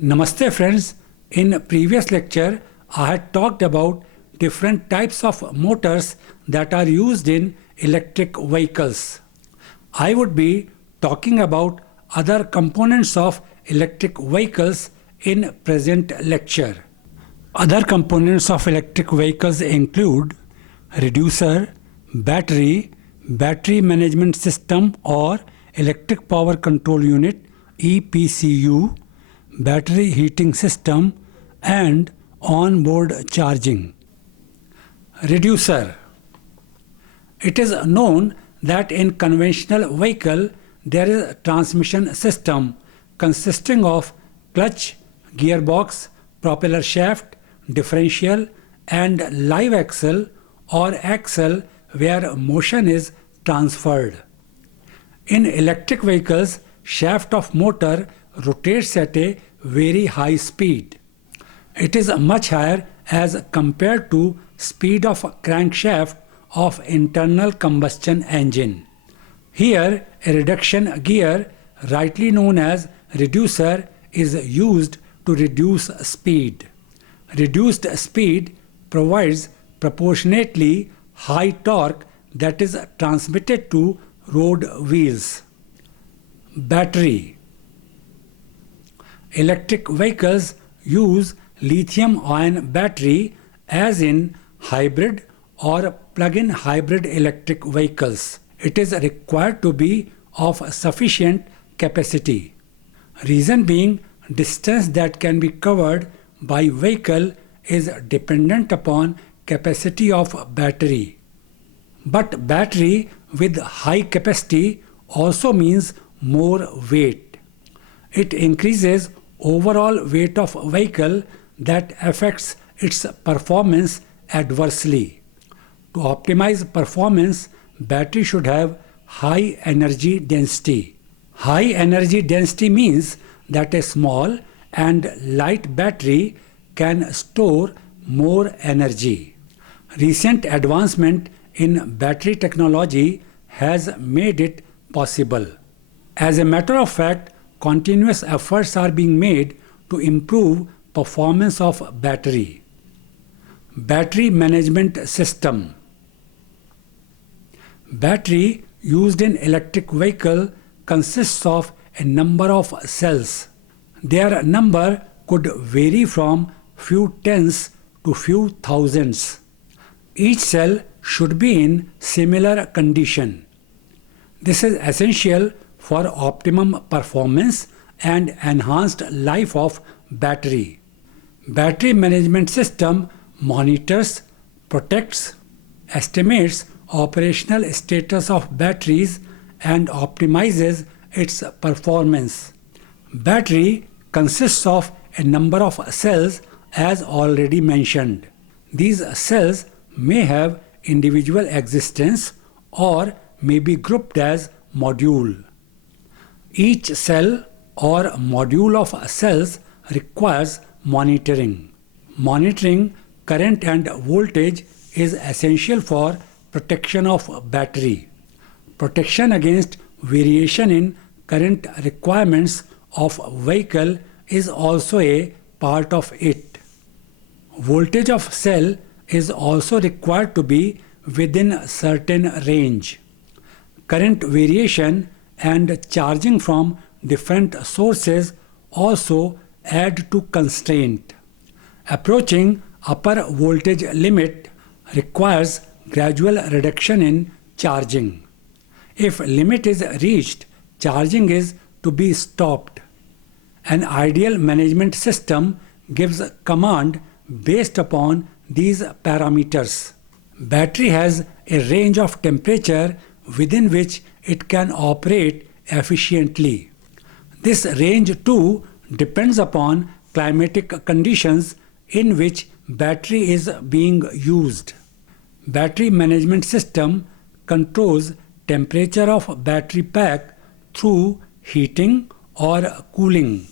Namaste friends, in previous lecture I had talked about different types of motors that are used in electric vehicles. I would be talking about other components of electric vehicles in present lecture. Other components of electric vehicles include reducer, battery, battery management system or electric power control unit EPCU, battery heating system and on-board charging. Reducer. It is known that in conventional vehicle there is a transmission system consisting of clutch, gearbox, propeller shaft, differential and live axle or axle where motion is transferred. In electric vehicles, shaft of motor rotates at a very high speed. It is much higher as compared to speed of crankshaft of internal combustion engine. Here, a reduction gear, rightly known as reducer, is used to reduce speed. Reduced speed provides proportionately high torque that is transmitted to road wheels. Battery. Electric vehicles use lithium-ion battery as in hybrid or plug-in hybrid electric vehicles. It is required to be of sufficient capacity. Reason being, distance that can be covered by vehicle is dependent upon capacity of battery. But battery with high capacity also means more weight. It increases overall weight of vehicle that affects its performance adversely. To optimize performance, battery should have high energy density. High energy density means that a small and light battery can store more energy. Recent advancement in battery technology has made it possible. As a matter of fact, continuous efforts are being made to improve performance of battery. Battery management system. Battery used in electric vehicle consists of a number of cells. Their number could vary from few tens to few thousands. Each cell should be in similar condition. This is essential for optimum performance and enhanced life of battery. Battery management system monitors, protects, estimates operational status of batteries and optimizes its performance. Battery consists of a number of cells as already mentioned. These cells may have individual existence or may be grouped as module. Each cell or module of cells requires monitoring. Monitoring current and voltage is essential for protection of battery. Protection against variation in current requirements of vehicle is also a part of it. Voltage of cell is also required to be within a certain range. Current variation and charging from different sources also add to constraint. Approaching upper voltage limit requires gradual reduction in charging. If limit is reached, charging is to be stopped. An ideal management system gives command based upon these parameters. Battery has a range of temperature within which it can operate efficiently. This range too depends upon climatic conditions in which battery is being used. Battery management system controls temperature of battery pack through heating or cooling.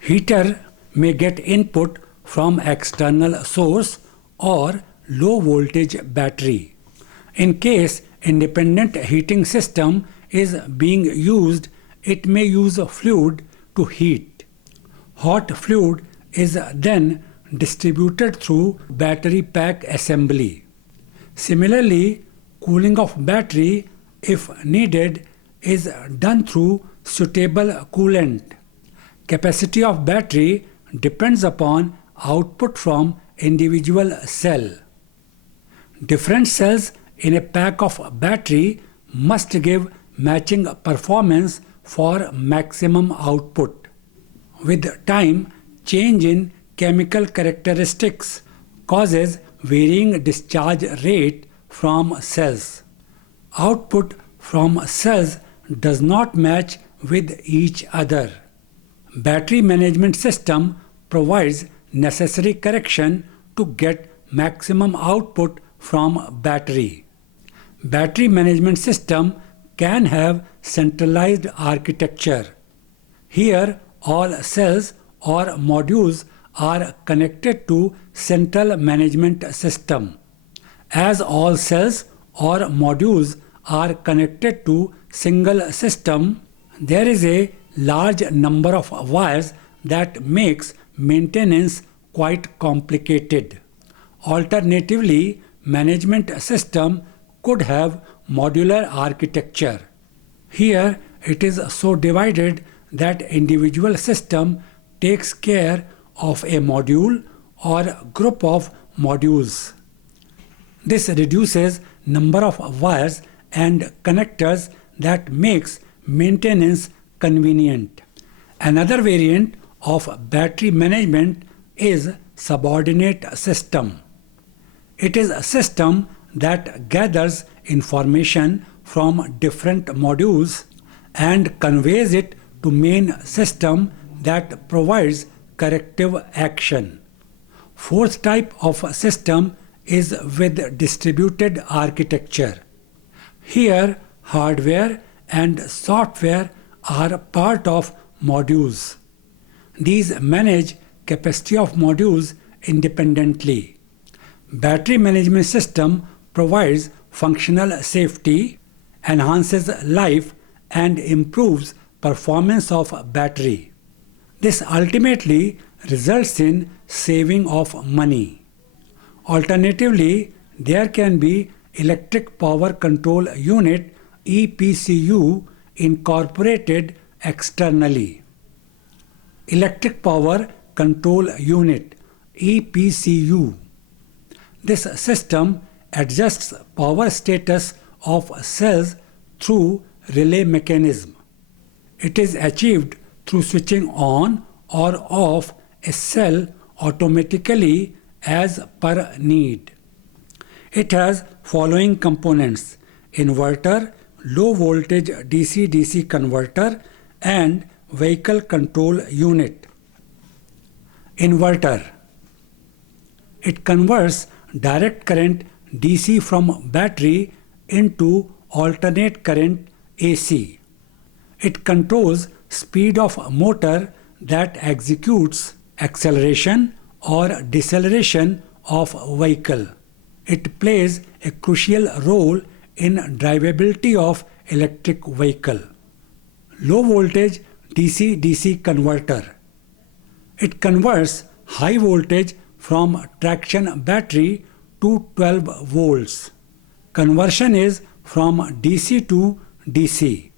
Heater may get input from external source or low voltage battery. In case independent heating system is being used, it may use fluid to heat. Hot fluid is then distributed through battery pack assembly. Similarly, cooling of battery, if needed, is done through suitable coolant. Capacity of battery depends upon output from individual cell. Different cells in a pack of battery must give matching performance for maximum output. With time, change in chemical characteristics causes varying discharge rate from cells. Output from cells does not match with each other. Battery management system provides necessary correction to get maximum output from battery. Battery management system can have centralized architecture. Here, all cells or modules are connected to central management system. As all cells or modules are connected to single system, there is a large number of wires that makes maintenance quite complicated. Alternatively, management system could have modular architecture. Here it is so divided that individual system takes care of a module or group of modules. This reduces number of wires and connectors that makes maintenance convenient. Another variant of battery management is subordinate system. It is a system that gathers information from different modules and conveys it to main system that provides corrective action. Fourth type of system is with distributed architecture. Here, hardware and software are part of modules. These manage capacity of modules independently. Battery management system provides functional safety, enhances life, and improves performance of battery. This ultimately results in saving of money. Alternatively, there can be Electric Power Control Unit (EPCU) incorporated externally. Electric Power Control Unit (EPCU). This system adjusts power status of cells through relay mechanism. It is achieved through switching on or off a cell automatically as per need. It has following components: inverter, low voltage DC-DC converter, and vehicle control unit. Inverter. It converts direct current DC from battery into alternate current AC. It controls speed of motor that executes acceleration or deceleration of vehicle. It plays a crucial role in drivability of electric vehicle. Low voltage DC-DC converter. It converts high voltage from traction battery to 12 volts. Conversion is from DC to DC.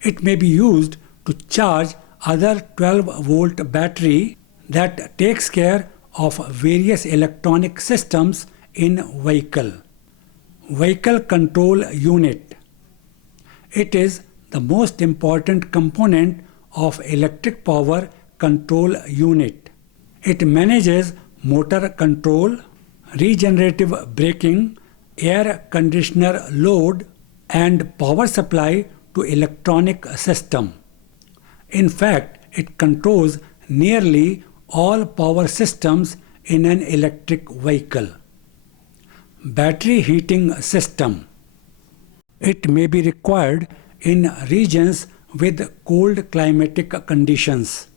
It may be used to charge other 12-volt battery that takes care of various electronic systems in vehicle. Vehicle control unit. It is the most important component of electric power control unit. It manages motor control, regenerative braking, air conditioner load, and power supply to electronic system. In fact, it controls nearly all power systems in an electric vehicle. Battery heating system. It may be required in regions with cold climatic conditions.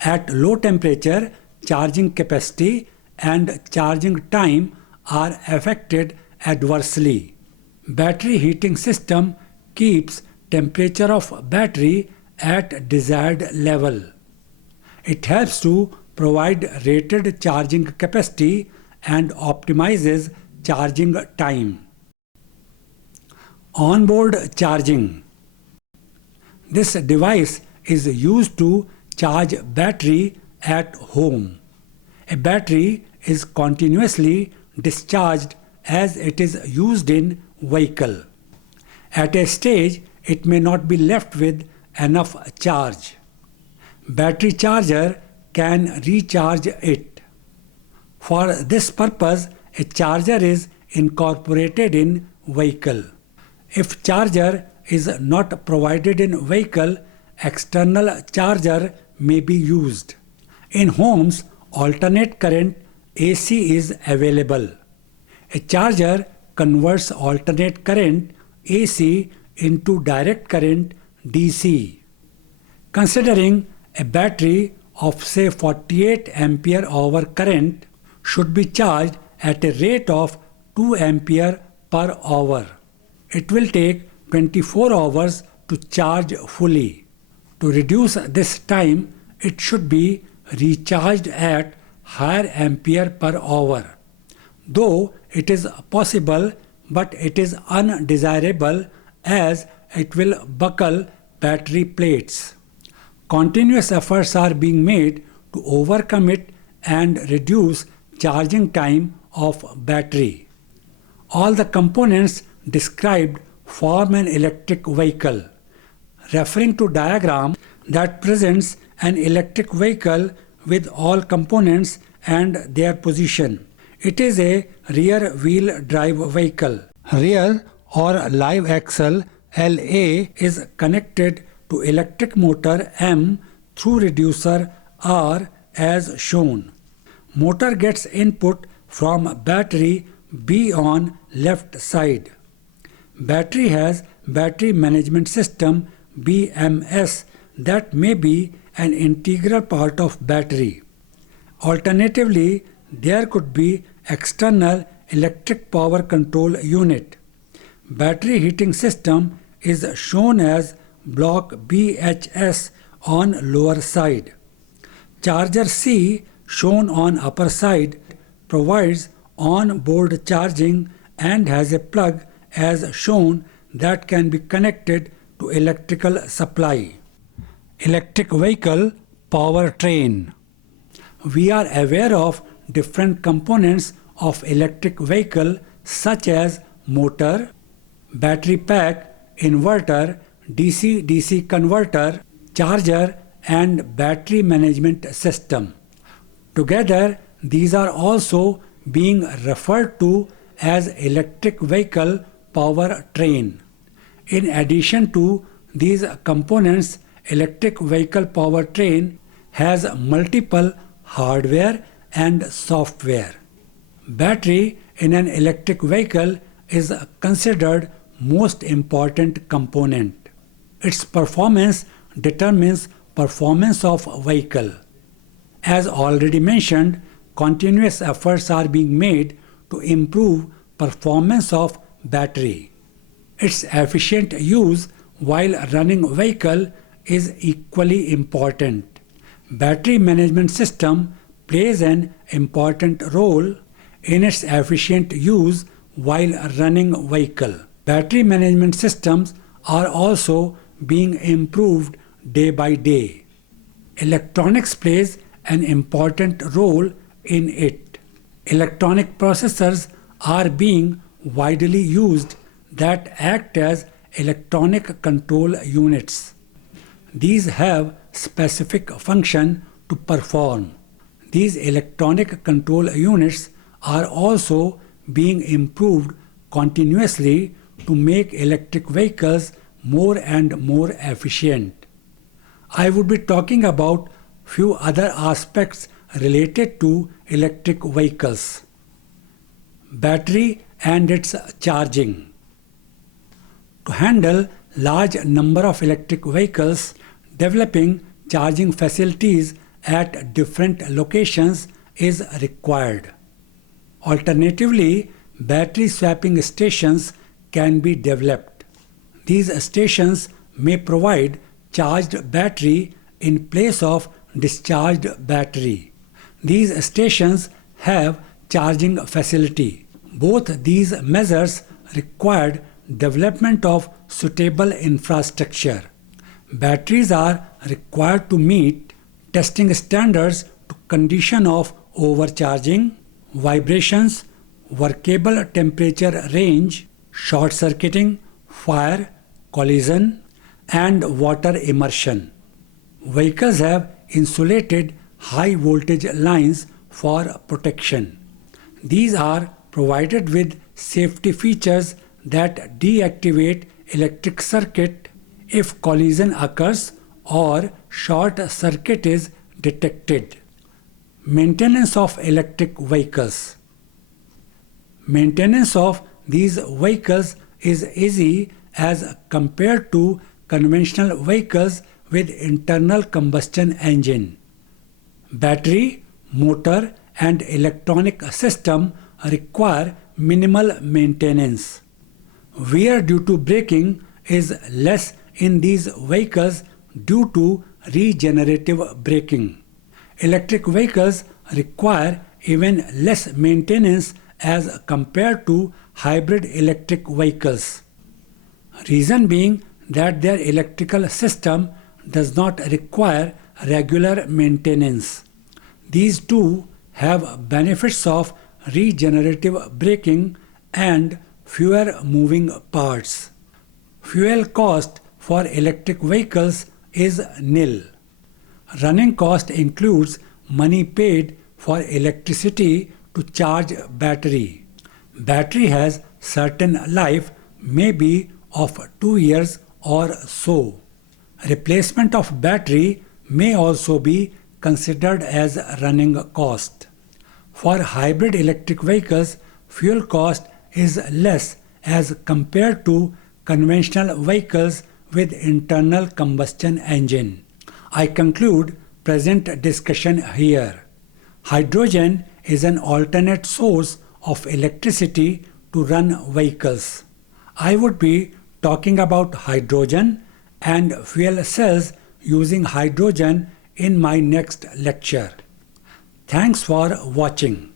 At low temperature, charging capacity and charging time are affected adversely. Battery heating system keeps temperature of battery at desired level. It helps to provide rated charging capacity and optimizes charging time. Onboard charging. This device is used to charge battery at home. A battery is continuously discharged as it is used in vehicle. At a stage, it may not be left with enough charge. Battery charger can recharge it. For this purpose, a charger is incorporated in vehicle. If charger is not provided in vehicle, external charger may be used. In homes, alternate current AC is available. A charger converts alternate current AC into direct current DC. Considering a battery of say 48 ampere hour current should be charged at a rate of 2 ampere per hour. It will take 24 hours to charge fully. To reduce this time, it should be recharged at higher ampere per hour. Though it is possible, but it is undesirable as it will buckle battery plates. Continuous efforts are being made to overcome it and reduce charging time of battery. All the components described form an electric vehicle. Referring to diagram that presents an electric vehicle with all components and their position. It is a rear wheel drive vehicle. Rear or live axle LA is connected to electric motor M through reducer R as shown. Motor gets input from battery B on left side. Battery has battery management system BMS that may be an integral part of battery. Alternatively, there could be external electric power control unit. Battery heating system is shown as block BHS on lower side. Charger C shown on upper side provides on-board charging and has a plug as shown that can be connected to electrical supply. Electric vehicle powertrain. We are aware of different components of electric vehicle such as motor, battery pack, inverter, DC-DC converter, charger and battery management system. Together, these are also being referred to as electric vehicle powertrain. In addition to these components, electric vehicle powertrain has multiple hardware and software. Battery in an electric vehicle is considered most important component. Its performance determines performance of vehicle. As already mentioned, continuous efforts are being made to improve performance of battery. Its efficient use while running vehicle is equally important. Battery management system plays an important role in its efficient use while running vehicle. Battery management systems are also being improved day by day. Electronics plays an important role in it. Electronic processors are being widely used that act as electronic control units. These have specific function to perform. These electronic control units are also being improved continuously to make electric vehicles more and more efficient. I would be talking about few other aspects related to electric vehicles. Battery and its charging. To handle large number of electric vehicles, developing charging facilities at different locations is required. Alternatively, battery swapping stations can be developed. These stations may provide charged battery in place of discharged battery. These stations have charging facility. Both these measures required development of suitable infrastructure. Batteries are required to meet testing standards to condition of overcharging, vibrations, workable temperature range, short circuiting, fire, collision, and water immersion. Vehicles have insulated high voltage lines for protection. These are provided with safety features that deactivate electric circuit if collision occurs or short circuit is detected. Maintenance of electric vehicles. Maintenance of these vehicles is easy as compared to conventional vehicles with internal combustion engine. Battery, motor, and electronic system require minimal maintenance. Wear due to braking is less in these vehicles due to regenerative braking. Electric vehicles require even less maintenance as compared to hybrid electric vehicles. Reason being that their electrical system does not require regular maintenance. These two have benefits of regenerative braking and fewer moving parts. Fuel cost for electric vehicles is nil. Running cost includes money paid for electricity to charge battery. Battery has certain life, maybe of 2 years or so. Replacement of battery may also be considered as running cost. For hybrid electric vehicles, fuel cost is less as compared to conventional vehicles with internal combustion engine. I conclude present discussion here. Hydrogen is an alternate source of electricity to run vehicles. I would be talking about hydrogen and fuel cells using hydrogen in my next lecture. Thanks for watching.